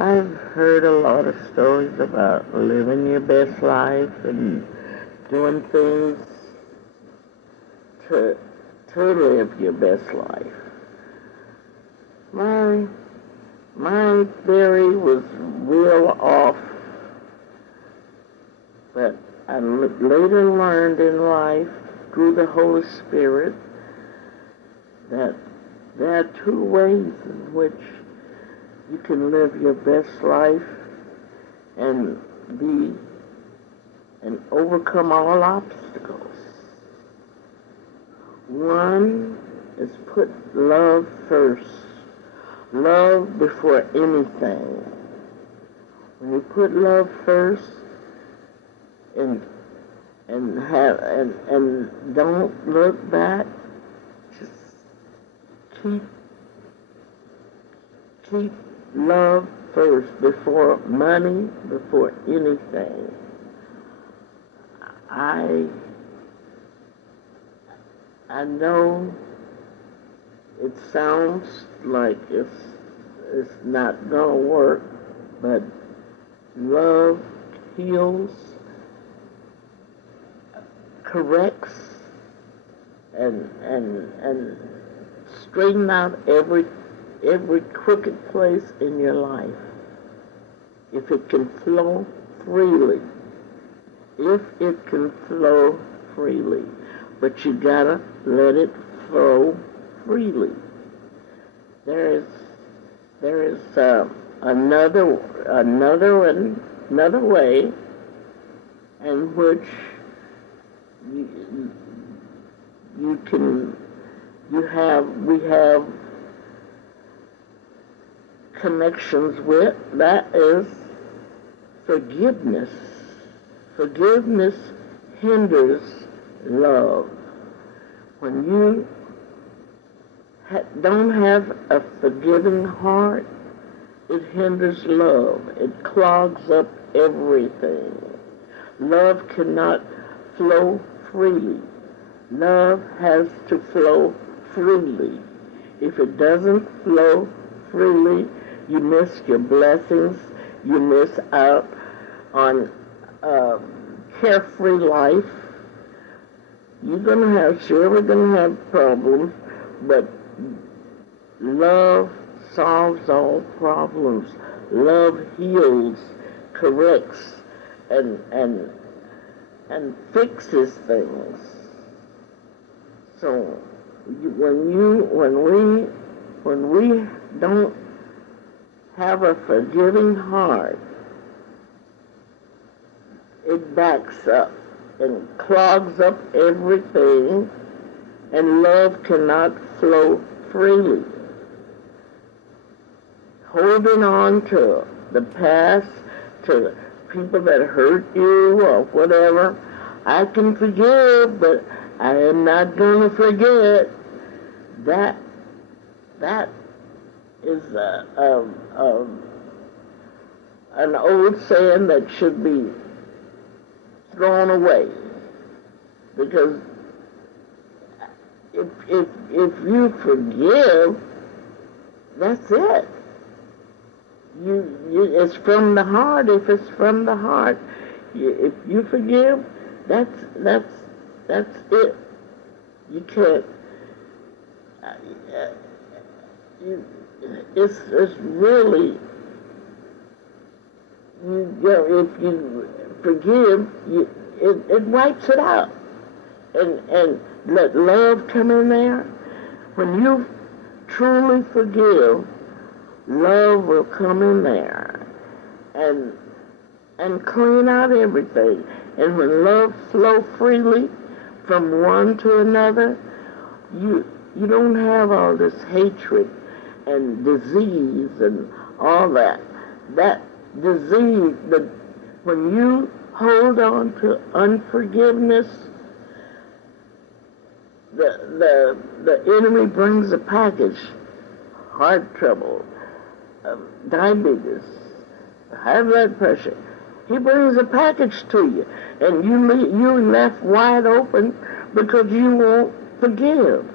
I've heard a lot of stories about living your best life and doing things to live your best life. My theory was real off, but I later learned in life through the Holy Spirit that there are two ways in which you can live your best life and overcome all obstacles. One is put love first. Love before anything. When you put love first and don't look back, just keep love first before money, before anything. I know it sounds like it's not gonna work, but love heals, corrects, and straighten out every crooked place in your life. If it can flow freely. If it can flow freely. But you gotta let it flow freely. There is another way in which we have connections with. That is forgiveness. Forgiveness hinders love. When you don't have a forgiving heart, it hinders love. It clogs up everything. Love cannot flow freely. Love has to flow freely. If it doesn't flow freely, you miss your blessings. You miss out on carefree life. You're surely gonna have problems, but love solves all problems. Love heals, corrects, and fixes things. So when we don't have a forgiving heart, it backs up and clogs up everything, and love cannot flow freely. Holding on to the past, to people that hurt you or whatever, I can forgive, but I am not going to forget. That is an old saying that should be thrown away, because if you forgive, that's it. It's from the heart. If it's from the heart, if you forgive, that's it. You can't. It's really, if you forgive, it wipes it out, and let love come in there. When you truly forgive, love will come in there and clean out everything. And when love flows freely from one to another, you don't have all this hatred and disease and all that. That disease, when you hold on to unforgiveness, the enemy brings a package: heart trouble, diabetes, high blood pressure. He brings a package to you, and you're left wide open because you won't forgive.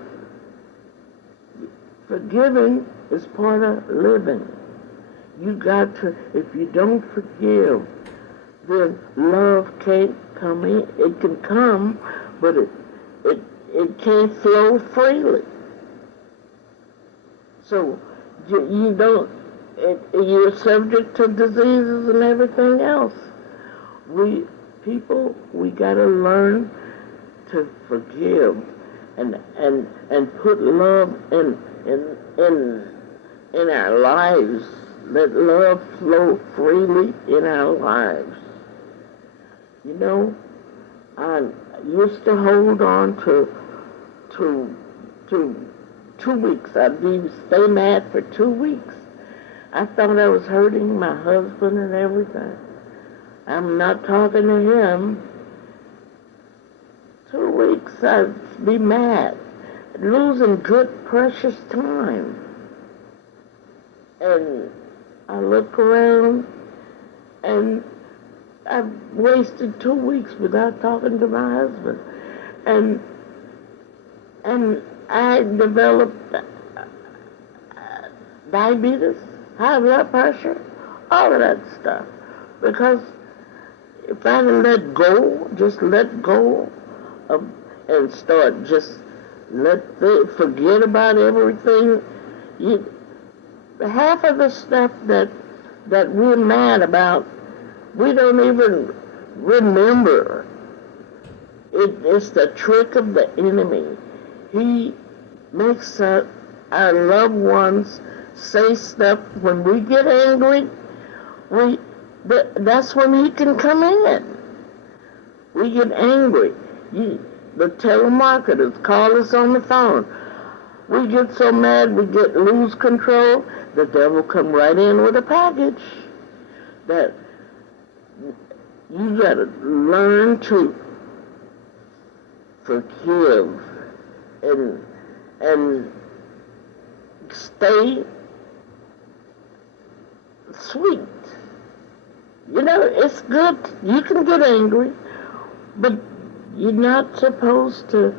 Forgiving is part of living. You got to, if you don't forgive, then love can't come in. It can come, but it can't flow freely. So you don't, you're subject to diseases and everything else. We gotta learn to forgive and put love in our lives. Let love flow freely in our lives. You know, I used to hold on to 2 weeks. I'd stay mad for 2 weeks. I thought I was hurting my husband and everything. I'm not talking to him. 2 weeks I'd be mad, losing good, precious time. And I look around and I've wasted 2 weeks without talking to my husband. And I developed diabetes, high blood pressure, all of that stuff. Because if I let go, just let go of, and start just forget about everything, half of the stuff that we're mad about, we don't even remember. It's the trick of the enemy. He makes our loved ones say stuff. When we get angry, that's when he can come in. We get angry. The telemarketers call us on the phone. We get so mad we lose control. The devil come right in with a package. That you gotta learn to forgive and stay sweet. You know, it's good. You can get angry, but you're not supposed to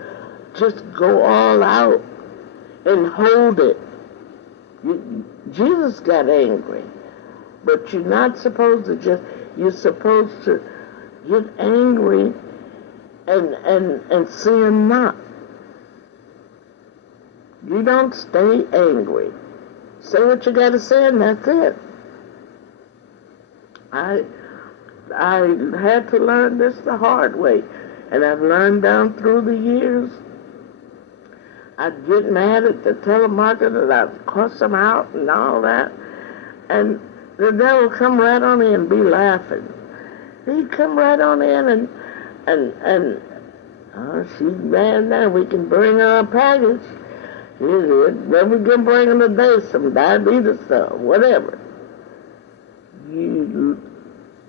just go all out and hold it. Jesus got angry, but you're not supposed to you're supposed to get angry and sin not. You don't stay angry. Say what you gotta say and that's it. I had to learn this the hard way, and I've learned down through the years. I'd get mad at the telemarketer, I'd cuss them out and all that, and the devil come right on in and be laughing. He'd come right on in and she's mad now, we can bring her a package. Then we can bring her today some diabetes stuff, whatever.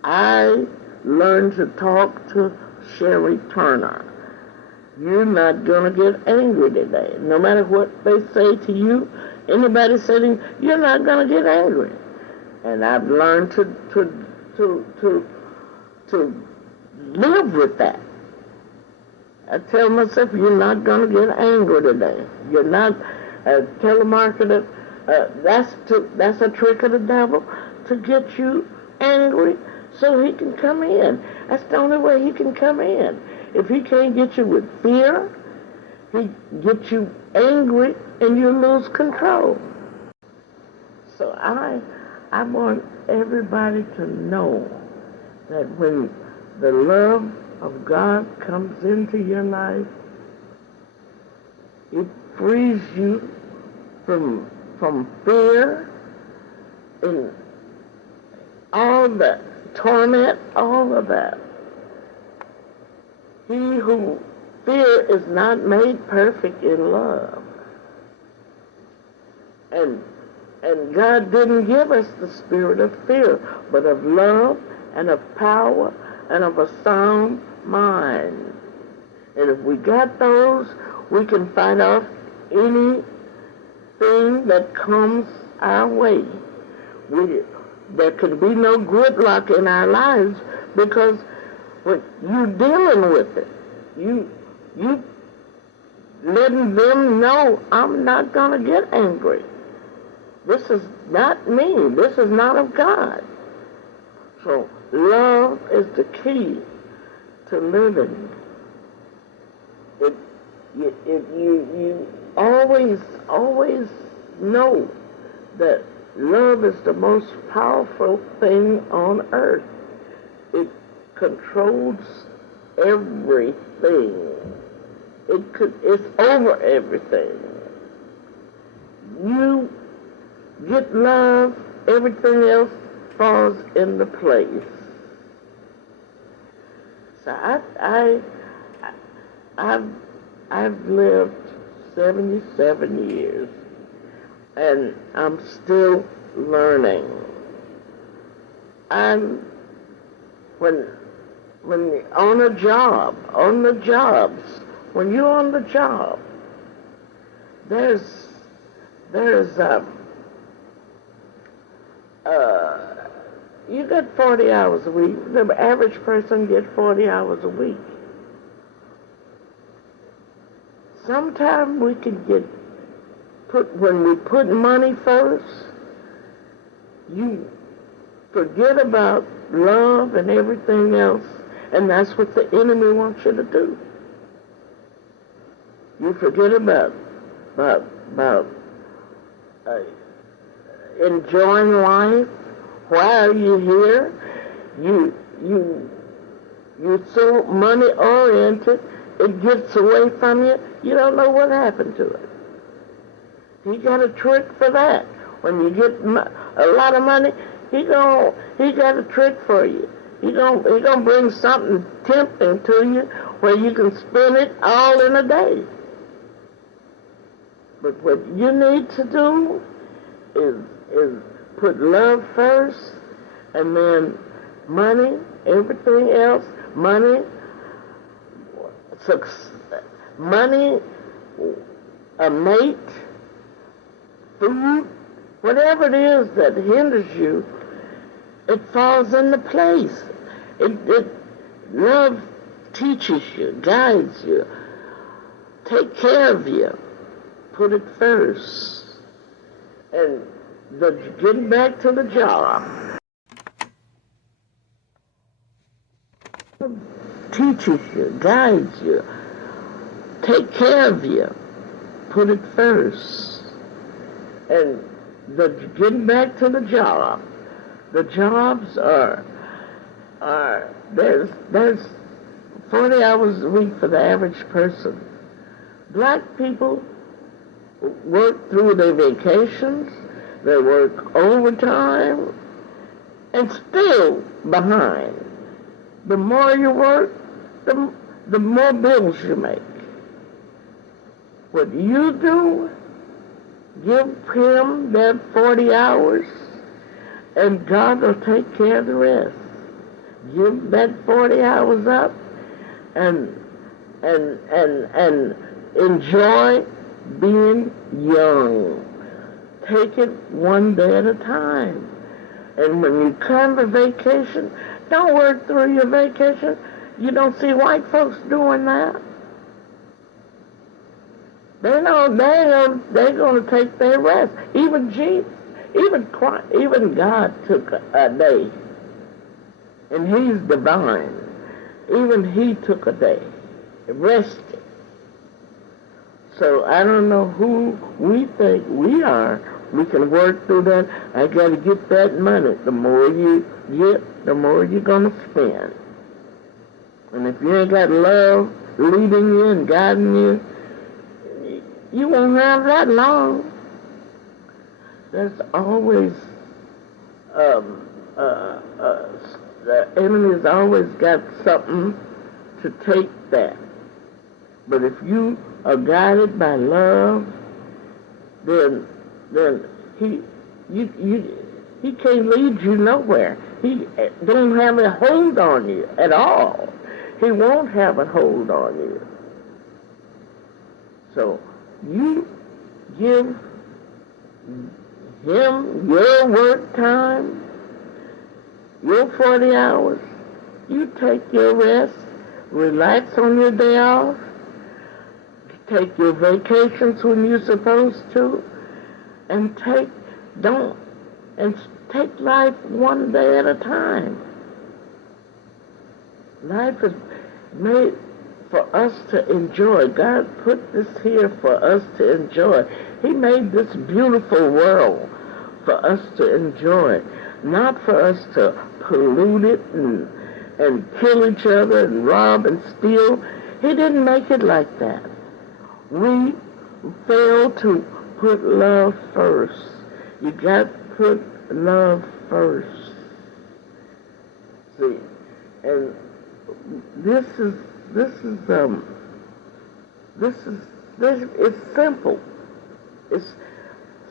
I learned to talk to Sherry Turner. You're not going to get angry today. No matter what they say to you, anybody say to you, you're not going to get angry. And I've learned to live with that. I tell myself, you're not going to get angry today. You're not a telemarketer. That's a trick of the devil to get you angry so he can come in. That's the only way he can come in. If he can't get you with fear, he gets you angry and you lose control. So I want everybody to know that when the love of God comes into your life, it frees you from fear and all the torment, all of that. He who fear is not made perfect in love. And God didn't give us the spirit of fear, but of love and of power and of a sound mind. And if we got those, we can fight off anything that comes our way. There can be no gridlock in our lives because when you're dealing with it, you letting them know, I'm not going to get angry. This is not me. This is not of God. So love is the key to living. If you always know that love is the most powerful thing on earth. It controls everything. It's over everything. You get love, everything else falls into place. So I've lived 77 years, and I'm still learning. When on the jobs, when you're on the job, there's you get 40 hours a week. The average person gets 40 hours a week. Sometimes we can when we put money first, you forget about love and everything else, and that's what the enemy wants you to do. You forget about enjoying life. Why are you here? You're so money oriented, it gets away from you. You don't know what happened to it. He got a trick for that. When you get a lot of money, he got a trick for you. He gonna bring something tempting to you where you can spend it all in a day. But what you need to do is put love first, and then money, everything else, money, a mate, food, whatever it is that hinders you, it falls into place. Love teaches you, guides you, take care of you, put it first. And getting back to the job, teaches you, guides you, take care of you, put it first. And getting back to the job, the jobs are there's 40 hours a week for the average person. Black people work through their vacations, they work overtime, and still behind. The more you work, the more bills you make. What you do, give him that 40 hours, and God will take care of the rest. Give that 40 hours up, and enjoy being young. Take it one day at a time. And when you come to vacation, don't work through your vacation. You don't see white folks doing that. They're going to take their rest. Even Jesus, even God took a day, and He's divine. Even He took a day, rested. So I don't know who we think we are. We can work through that. I got to get that money. The more you get, the more you're going to spend. And if you ain't got love leading you and guiding you, you won't have that long. There's always, the enemy's always got something to take that. But if you are guided by love, then he can't lead you nowhere. He don't have a hold on you at all. He won't have a hold on you. So you give him your work time, your 40 hours. You take your rest, relax on your day off, take your vacations when you're supposed to, and take Don't, and take life one day at a time. Life is made for us to enjoy. God put this here for us to enjoy. He made this beautiful world for us to enjoy, not for us to pollute it and kill each other and rob and steal. He didn't make it like that. We fail to put love first. You got to put love first. See, and this is it's simple. It's,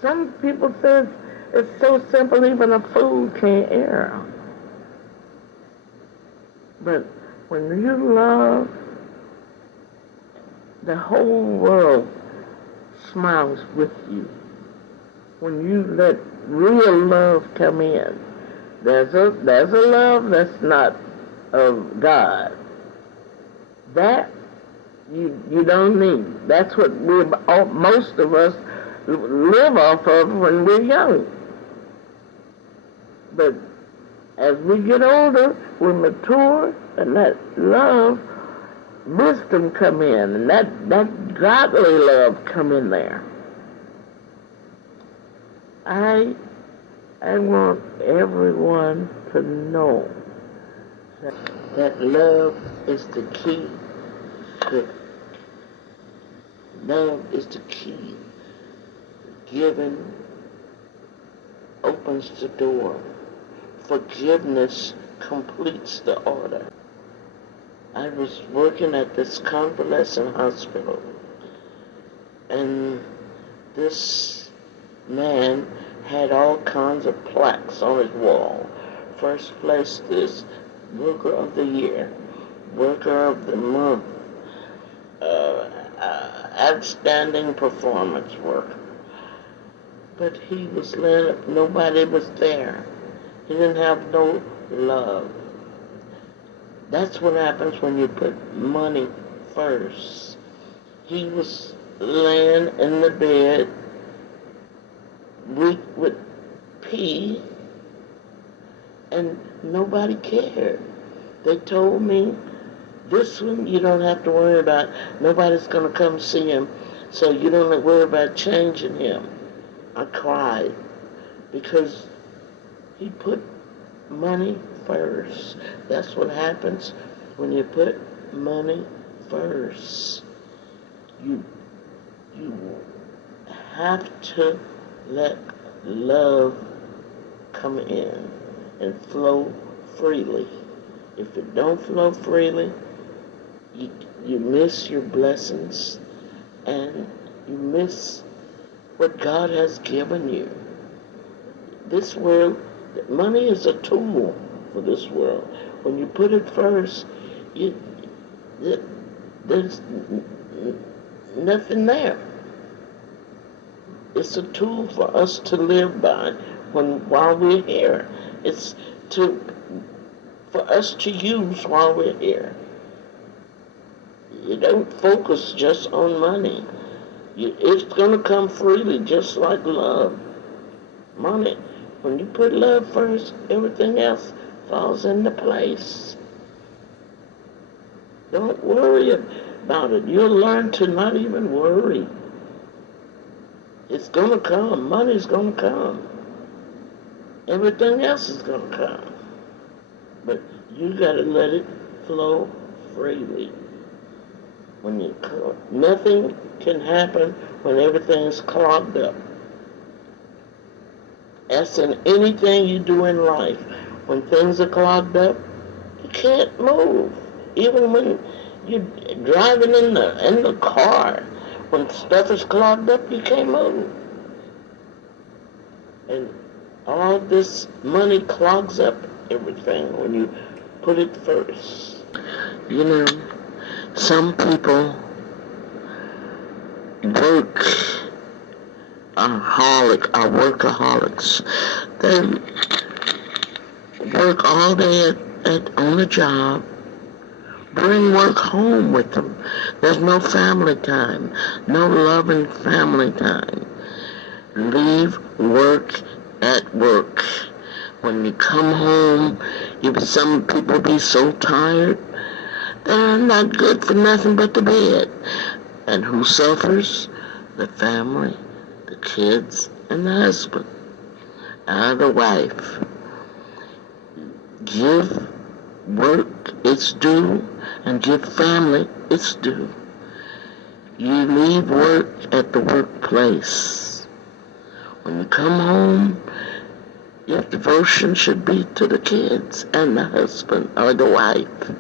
some people say it's so simple even a fool can't err. But when you love, the whole world smiles with you. When you let real love come in, there's a love that's not of God. That you don't need. That's what most of us live off of when we're young. But as we get older, we mature, and that love, wisdom come in, and that godly love come in there. I want everyone to know that love is the key. Love is the key. Giving opens the door. Forgiveness completes the order. I was working at this convalescent hospital, and this man had all kinds of plaques on his wall. First place this, Worker of the Year, Worker of the Month, Outstanding Performance Worker. But he was lit up, nobody was there. He didn't have no love. That's what happens when you put money first. He was laying in the bed, weak with pee, and nobody cared. They told me, this one you don't have to worry about. Nobody's going to come see him, so you don't have to worry about changing him. I cried because he put money first. That's what happens when you put money first. You have to let love come in and flow freely. If it don't flow freely, you miss your blessings and you miss what God has given you. This world, money is a tool for this world. When you put it first, there's nothing there. It's a tool for us to live by while we're here. It's for us to use while we're here. You don't focus just on money. It's going to come freely, just like love. Money. When you put love first, everything else falls into place. Don't worry about it. You'll learn to not even worry. It's going to come. Money's going to come. Everything else is going to come. But you got to let it flow freely. Nothing can happen when everything's clogged up. As in anything you do in life, when things are clogged up, you can't move. Even when you're driving in the car, when stuff is clogged up, you can't move. And all this money clogs up everything when you put it first. You know, some people are workaholics. They work all day on the job, bring work home with them. There's no family time, no loving family time. Leave work at work. When you come home, some people be so tired, they're not good for nothing but the bed. And who suffers? The family, the kids, and the husband, the wife. Give work its due and give family its due. You leave work at the workplace. When you come home, your devotion should be to the kids and the husband or the wife.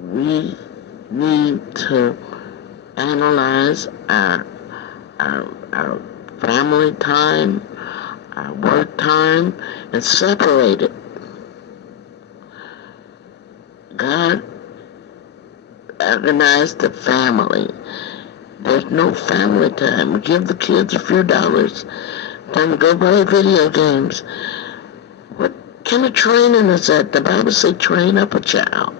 We need to analyze our family time, our work time, and separate it. God organized the family. There's no family time. Give the kids a few dollars, then go play video games. What kind of training is that? The Bible says train up a child.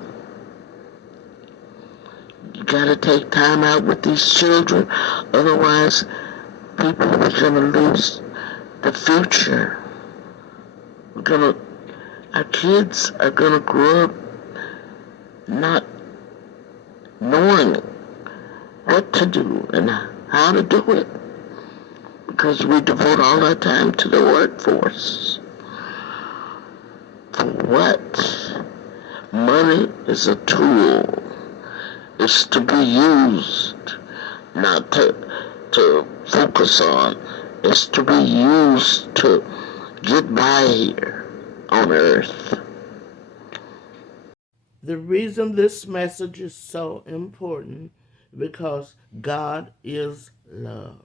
You gotta take time out with these children, otherwise people are gonna lose the future. Our kids are gonna grow up not knowing what to do and how to do it, because we devote all our time to the workforce. For what? Money is a tool. It's to be used, not to focus on. It's to be used to get by here on earth. The reason this message is so important because God is love.